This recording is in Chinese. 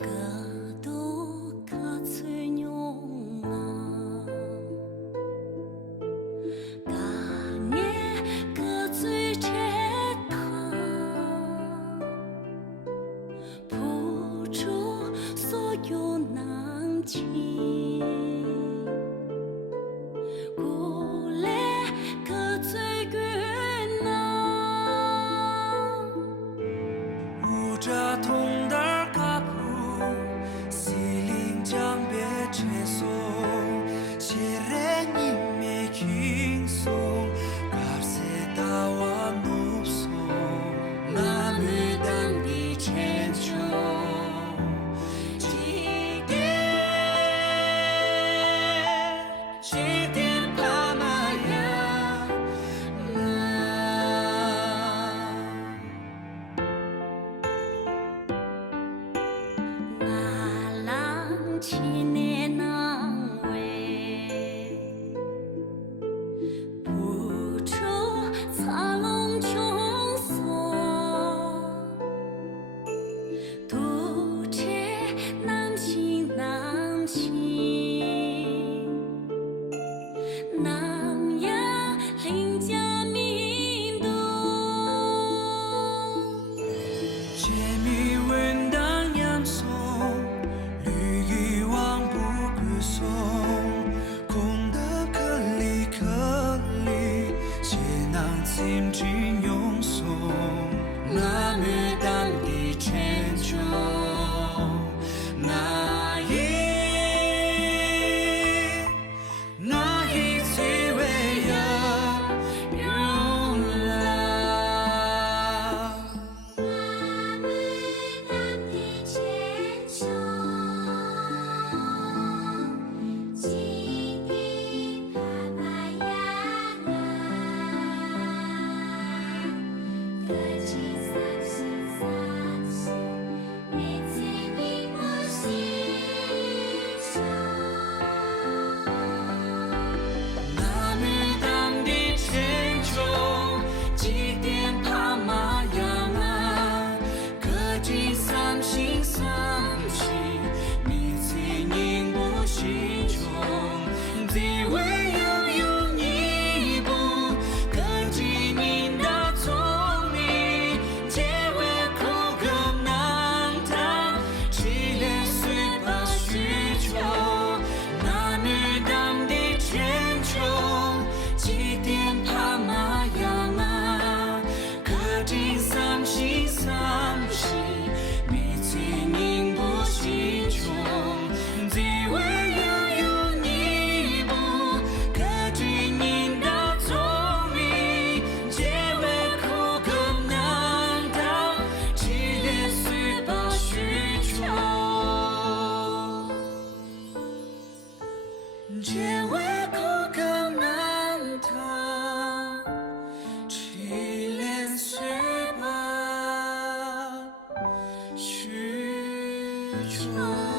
个都可吹牛啊，个年个最切他，付出所有难题，过来个最远啊，无着痛的。将别接送，写人你没轻松，卡塞达瓦努松，那么当地千秋，几点帕玛呀，七年难为，不出茶龙穷松，渡劫难行难行，南阳临家民都，解密文当阳松。空的颗粒，皆能紧紧拥送，那么当地千秋，那一最为呀永老，那么当地千秋。结尾苦更难逃，凄恋虽罢须臾。